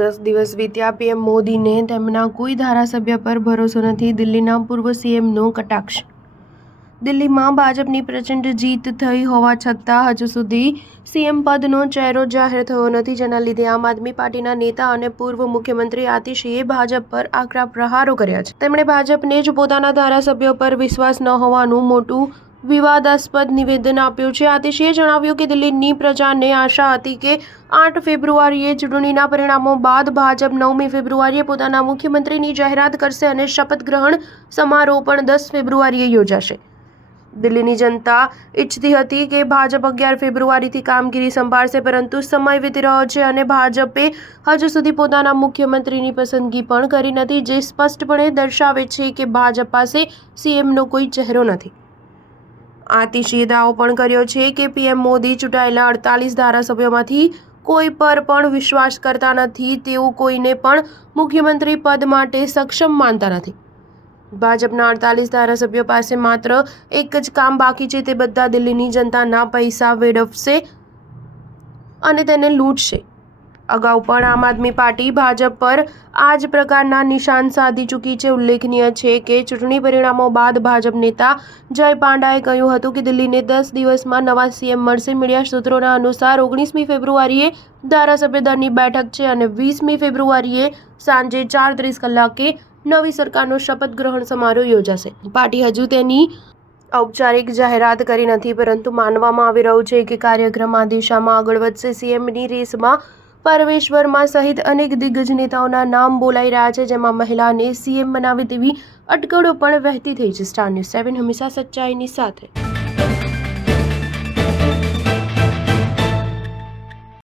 10 દિવસ વીત્યા, પીએમ મોદીને તેમના કોઈ ધારાસભ્ય પર ભરોસો નથી. દિલ્હીના પૂર્વ સીએમનો કટાક્ષ. દિલ્હીમાં ભાજપની પ્રચંડ જીત થઈ હોવા છતાં હજુ સુધી સીએમ પદનો ચહેરો જાહેર થયો નથી, જેના લીધે આમ આદમી પાર્ટીના નેતા અને પૂર્વ મુખ્યમંત્રી આતિશીએ ભાજપ પર આકરા પ્રહારો કર્યા છે. તેમણે ભાજપને જ પોતાના ધારાસભ્યો પર વિશ્વાસ ન હોવાનું મોટું વિવાદાસ્પદ નિવેદન આપ્યું છે. આતિશીએ જણાવ્યું કે દિલ્હીની પ્રજાને આશા હતી કે 8 ફેબ્રુઆરીએ ચૂંટણીના પરિણામો બાદ ભાજપ 9મી ફેબ્રુઆરીએ પોતાના મુખ્યમંત્રીની જાહેરાત કરશે અને શપથ ગ્રહણ સમારોહ પણ 10 ફેબ્રુઆરીએ યોજાશે. દિલ્હીની જનતા ઈચ્છતી હતી કે ભાજપ 11 ફેબ્રુઆરીથી કામગીરી સંભાળશે, પરંતુ સમય વીતી રહ્યો છે અને ભાજપે હજુ સુધી પોતાના મુખ્યમંત્રીની પસંદગી પણ કરી નથી, જે સ્પષ્ટપણે દર્શાવે છે કે ભાજપ પાસે સીએમનો કોઈ ચહેરો નથી. આતિશીએ દાવો પણ કર્યો છે કે પીએમ મોદી ચૂંટાયેલા 48 ધારાસભ્યોમાંથી કોઈ પર પણ વિશ્વાસ કરતા નથી. તેઓ કોઈને પણ મુખ્યમંત્રી પદ માટે સક્ષમ માનતા નથી. ભાજપના 48 ધારાસભ્યો પાસે માત્ર એક જ કામ બાકી છે, તે બધા દિલ્હીની જનતાના પૈસા વેડફશે અને તેને લૂંટશે. અગાઉ પણ આમ આદમી પાર્ટી ભાજપ પર આ જ પ્રકારના નિશાન સાધી ચૂકી છે. ઉલ્લેખનીય છે કે ચૂંટણી પરિણામો બાદ ભાજપ નેતા જય પાંડાએ કહ્યું હતું કે દિલ્હીને 10 દિવસમાં નવા સીએમ મળશે. મીડિયા સૂત્રોના અનુસાર 19મી ફેબ્રુઆરીએ ધારાસભ્ય દળની બેઠક છે અને 20મી ફેબ્રુઆરીએ સાંજે 4:30 કલાકે નવી સરકારનો શપથ ગ્રહણ સમારોહ યોજાશે. પાર્ટી હજુ તેની ઔપચારિક જાહેરાત કરી નથી, પરંતુ માનવામાં આવી રહ્યું છે કે કાર્યક્રમ આ દિશામાં આગળ વધશે. સીએમની રેસમાં પરવેશ વર્મા સહિત અનેક દિગ્ગજ નેતાઓના નામ બોલાઈ રહ્યા છે, જેમાં મહિલાને સીએમ બનાવે તેવી અટકળો પણ વહેતી થઈ છે. સ્ટાર ન્યૂઝ 7 હંમેશા સચ્ચાઈની સાથે.